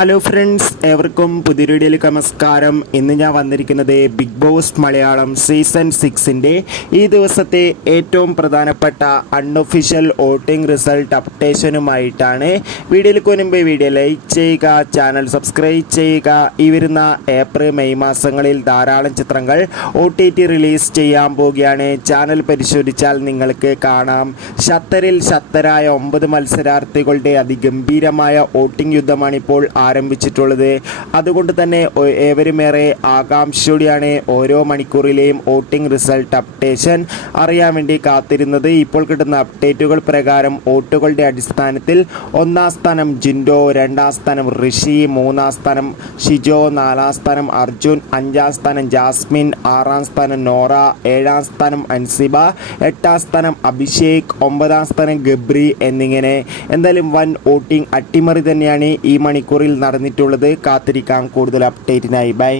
Hello friends ഏവർക്കും പുതിയ വീഡിയോയിലേക്ക് നമസ്കാരം. ഇന്ന് ഞാൻ വന്നിരിക്കുന്നത് ബിഗ് ബോസ് മലയാളം സീസൺ സിക്സിന്റെ ഈ ദിവസത്തെ ഏറ്റവും പ്രധാനപ്പെട്ട അൺഒഫീഷ്യൽ വോട്ടിംഗ് റിസൾട്ട് അപ്ഡേഷനുമായിട്ടാണ് വീഡിയോയിലേക്ക് മുൻപ് വീഡിയോ ലൈക്ക് ചെയ്യുക ചാനൽ സബ്സ്ക്രൈബ് ചെയ്യുക. ഈ വരുന്ന ഏപ്രിൽ മെയ് മാസങ്ങളിൽ ധാരാളം ചിത്രങ്ങൾ ഒ റിലീസ് ചെയ്യാൻ പോവുകയാണ്. ചാനൽ പരിശോധിച്ചാൽ നിങ്ങൾക്ക് കാണാം. ഷത്തറിൽ ഷത്തരായ ഒമ്പത് മത്സരാർത്ഥികളുടെ അതിഗംഭീരമായ വോട്ടിംഗ് യുദ്ധമാണ് ഇപ്പോൾ ആരംഭിച്ചിട്ടുള്ളത്. അതുകൊണ്ട് തന്നെ ഏവരുമേറെ ആകാംക്ഷയോടെയാണ് ഓരോ മണിക്കൂറിലെയും വോട്ടിംഗ് റിസൾട്ട് അപ്ഡേഷൻ അറിയാൻ വേണ്ടി കാത്തിരുന്നത്. ഇപ്പോൾ കിട്ടുന്ന അപ്ഡേറ്റുകൾ പ്രകാരം വോട്ടുകളുടെ അടിസ്ഥാനത്തിൽ ഒന്നാം സ്ഥാനം ജിൻഡോ രണ്ടാം സ്ഥാനം ഋഷി മൂന്നാം സ്ഥാനം ഷിജോ നാലാം സ്ഥാനം അർജുൻ അഞ്ചാം സ്ഥാനം ജാസ്മിൻ ആറാം സ്ഥാനം നോറ ഏഴാം സ്ഥാനം അൻസിബ എട്ടാം സ്ഥാനം അഭിഷേക് ഒമ്പതാം സ്ഥാനം ഗബ്രി എന്നിങ്ങനെ. എന്തായാലും വൻ വോട്ടിംഗ് അട്ടിമറി തന്നെയാണ് ഈ മണിക്കൂറിൽ നടന്നിട്ടുള്ളത്. കാത്തിരിക്കാം. കൂടുതൽ അപ്ഡേറ്റിനായി ബൈ